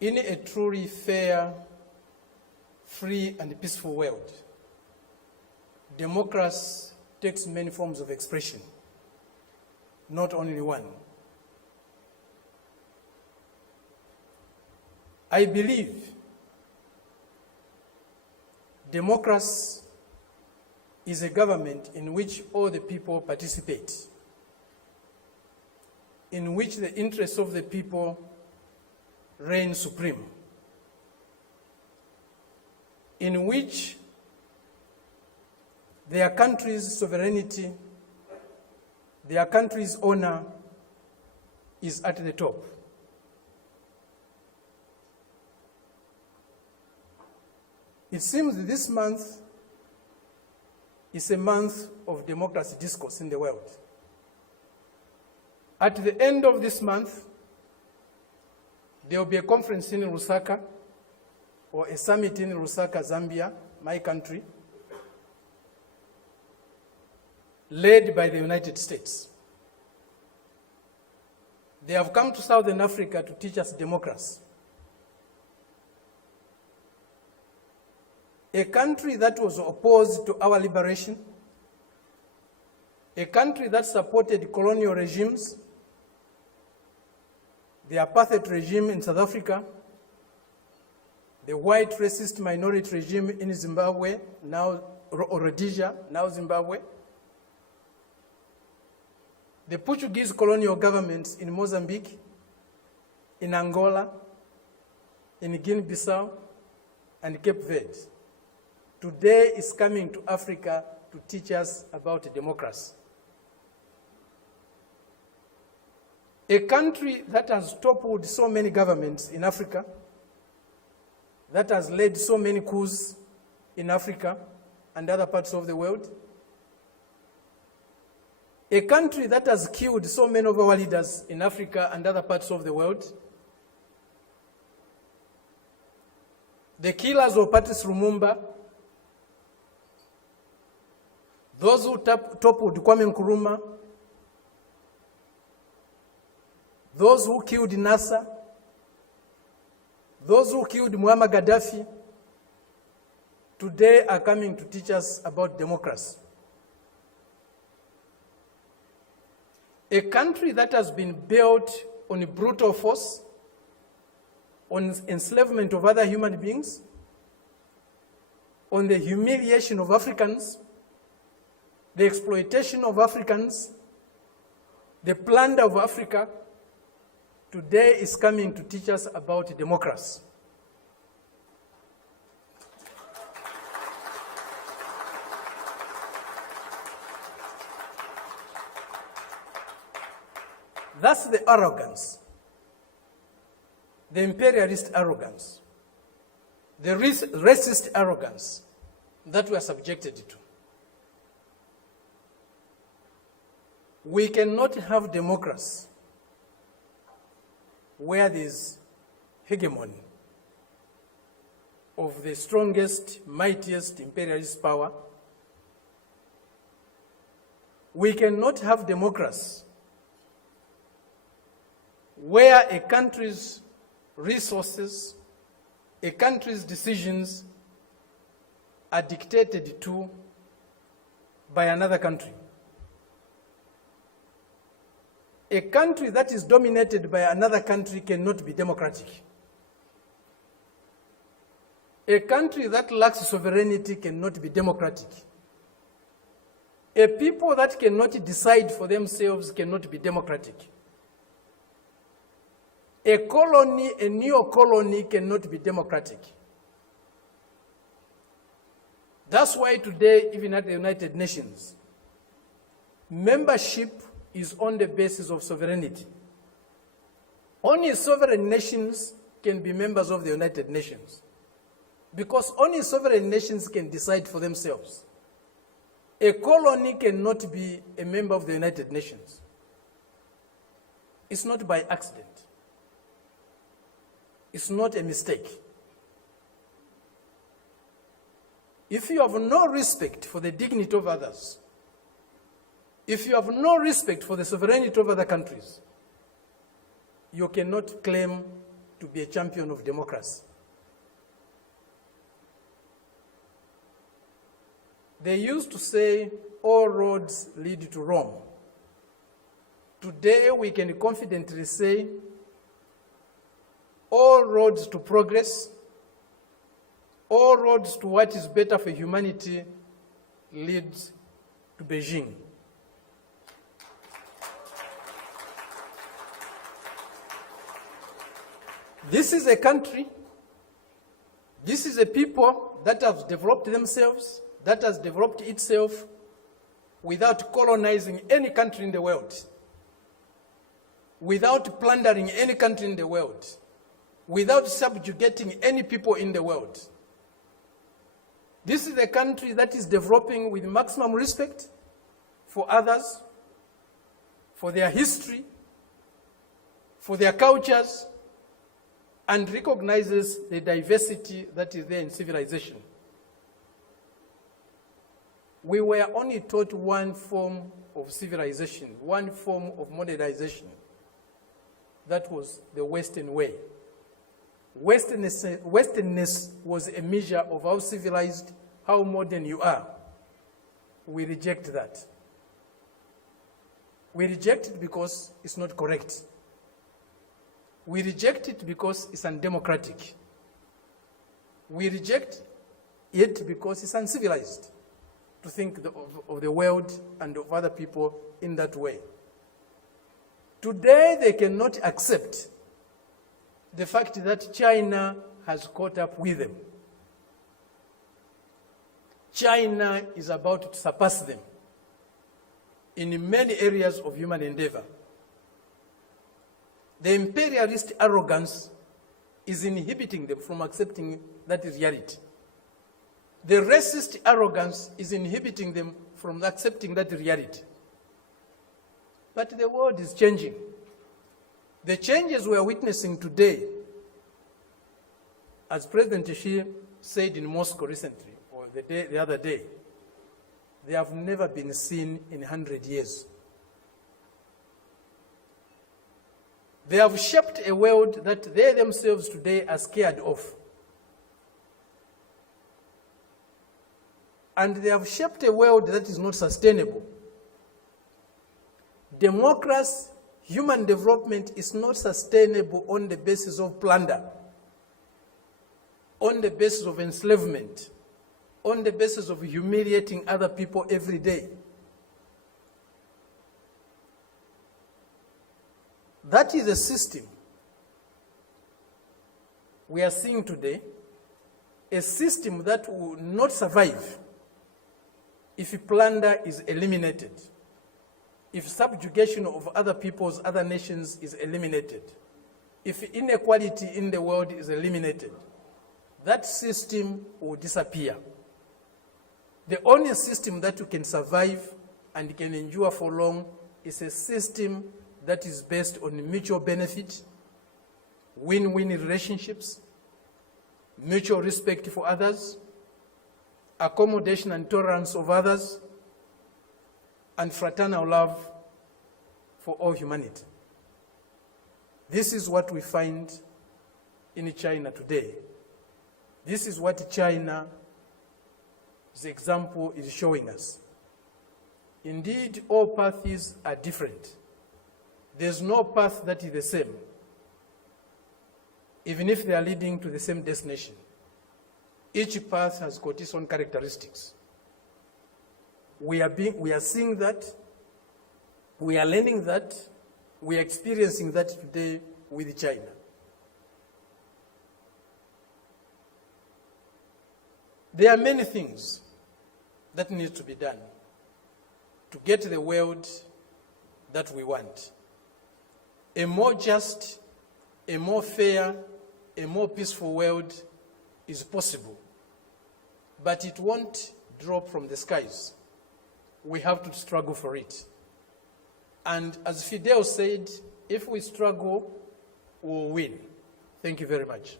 In a truly fair, free, and peaceful world, democracy takes many forms of expression, not only one. I believe democracy is a government in which all the people participate, in which the interests of the people reign supreme, in which their country's sovereignty, their country's honor is at the top. It seems that this month is a month of democracy discourse in the world. At the end of this month, there will be a conference in Lusaka, or a summit in Lusaka, Zambia, my country, led by the United States. They have come to Southern Africa to teach us democracy. A country that was opposed to our liberation, a country that supported colonial regimes, the apartheid regime in South Africa, the white racist minority regime in Zimbabwe, now Rhodesia, now Zimbabwe, the Portuguese colonial governments in Mozambique, in Angola, in Guinea-Bissau, and Cape Verde, today is coming to Africa to teach us about democracy. A country that has toppled so many governments in Africa, that has led so many coups in Africa and other parts of the world, a country that has killed so many of our leaders in Africa and other parts of the world, the killers of Patrice Lumumba, those who toppled Kwame Nkrumah, those who killed Nasser, those who killed Muammar Gaddafi, today are coming to teach us about democracy. A country that has been built on brutal force, on enslavement of other human beings, on the humiliation of Africans, the exploitation of Africans, the plunder of Africa, today is coming to teach us about democracy. That's the arrogance, the imperialist arrogance, the racist arrogance that we are subjected to. We cannot have democracy where there is hegemony of the strongest, mightiest imperialist power. We cannot have democracy where a country's resources, a country's decisions are dictated to by another country. A country that is dominated by another country cannot be democratic. A country that lacks sovereignty cannot be democratic. A people that cannot decide for themselves cannot be democratic. A colony, a neo-colony cannot be democratic. That's why today, even at the United Nations, membership is on the basis of sovereignty. Only sovereign nations can be members of the United Nations, because only sovereign nations can decide for themselves. A colony cannot be a member of the United Nations. It's not by accident. It's not a mistake. If you have no respect for the dignity of others, if you have no respect for the sovereignty of other countries, you cannot claim to be a champion of democracy. They used to say, all roads lead to Rome. Today, we can confidently say, all roads to progress, all roads to what is better for humanity leads to Beijing. This is a country, this is a people that have developed themselves, that has developed itself without colonizing any country in the world, without plundering any country in the world, without subjugating any people in the world. This is a country that is developing with maximum respect for others, for their history, for their cultures, and recognizes the diversity that is there in civilization. We were only taught one form of civilization, one form of modernization. That was the Western way. Westernness was a measure of how civilized, how modern you are. We reject that. We reject it because it's not correct. We reject it because it's undemocratic. We reject it because it's uncivilized to think of the world and of other people in that way. Today, they cannot accept the fact that China has caught up with them. China is about to surpass them in many areas of human endeavor. The imperialist arrogance is inhibiting them from accepting that reality. The racist arrogance is inhibiting them from accepting that reality. But the world is changing. The changes we are witnessing today, as President Xi said in Moscow recently, or the other day, they have never been seen in 100 years. They have shaped a world that they themselves today are scared of. And they have shaped a world that is not sustainable. Democracy, human development is not sustainable on the basis of plunder, on the basis of enslavement, on the basis of humiliating other people every day. That is a system we are seeing today, a system that will not survive if plunder is eliminated, if subjugation of other peoples, other nations is eliminated, if inequality in the world is eliminated. That system will disappear. The only system that can survive and can endure for long is a system that is based on mutual benefit, win-win relationships, mutual respect for others, accommodation and tolerance of others, and fraternal love for all humanity. This is what we find in China today. This is what China's example is showing us. Indeed, all paths are different. There's no path that is the same, even if they are leading to the same destination. Each path has got its own characteristics. We are seeing that, we are learning that, we are experiencing that today with China. There are many things that need to be done to get the world that we want. A more just, a more fair, a more peaceful world is possible. But it won't drop from the skies. We have to struggle for it. And as Fidel said, if we struggle, we'll win. Thank you very much.